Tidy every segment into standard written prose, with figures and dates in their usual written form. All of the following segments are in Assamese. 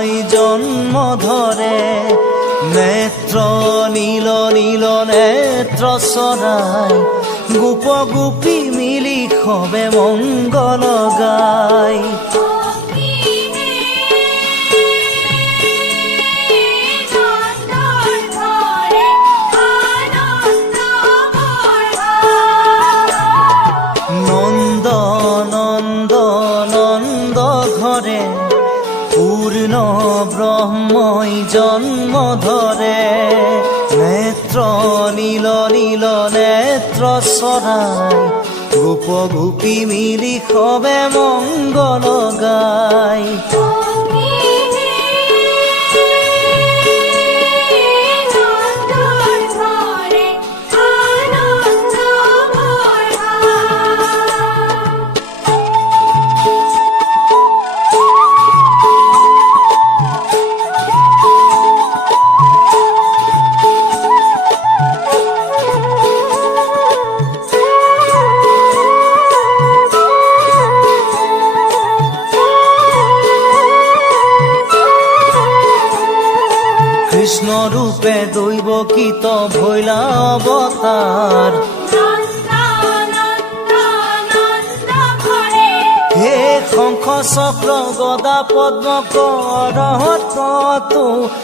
ব্ৰহ্মই জন্ম ধৰে নেত্ৰ নীল নীল নেত্ৰ চৰাই গোপ গোপী মিলি সবে মংগল গায় নন্দ নন্দ নন্দ ঘৰে পূৰ্ণ ব্ৰহ্মই জন্ম ধৰে নেত্ৰ নীল নীল নেত্ৰ চৰাই গোপ গোপী মিলি সবে মংগল গায় কৃষ্ণ রূপে দৈবকীত ভৈলা অবতার হে শঙ্খ চক্র গদা পদ্ম করহত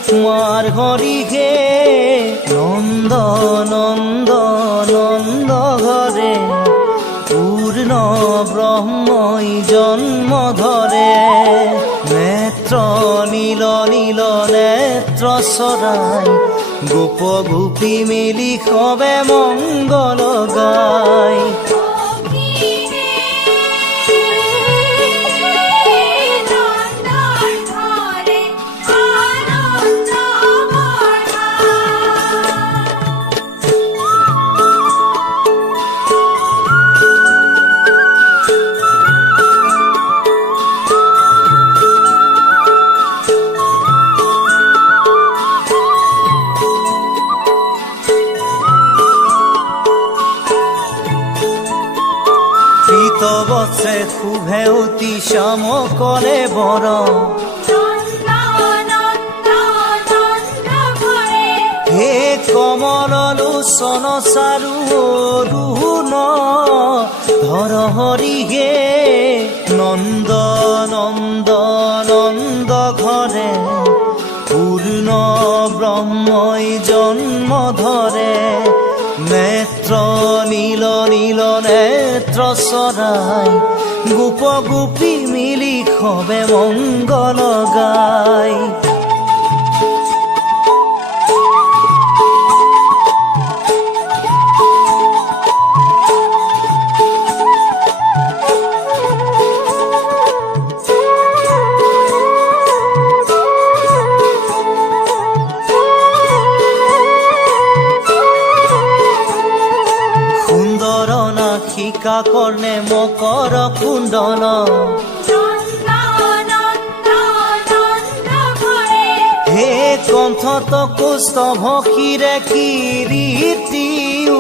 তোমার হরি হে নন্দ নন্দ নন্দ ঘরে পূর্ণ ব্রহ্মই জন্ম ধরে নেত্র নীল নীল নেত্র চৰাই গোপ গোপী মিলি সবে মংগল গায় বছে শুভে অতি শ্যাম কৰে বৰ হে কমল লোচন চাৰু অৰুণ ধৰ হৰি হে নন্দ নন্দ নন্দ ঘৰে পূৰ্ণ ব্ৰহ্মই জন্ম ধৰে নেত্ৰ নীল নীল নেত্ৰ চৰাই গোপ গোপী মিলি সবে মংগল গায় শিকা কৰ্ণে মকৰ কুণ্ডল হে কণ্ঠত কুস্তভ শিৰে কিৰীতিও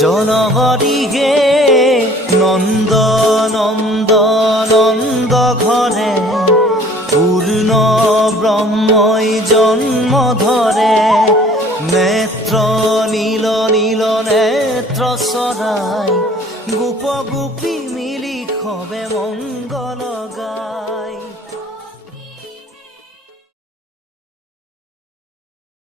জন হৰি হে নন্দ নন্দ নন্দ ঘৰে পূৰ্ণ ব্ৰহ্মই জন্ম ধৰে নেত্ৰ নীল নীল নেত্ৰ চৰাই গোপ গোপী মিলি সবে মংগল গায়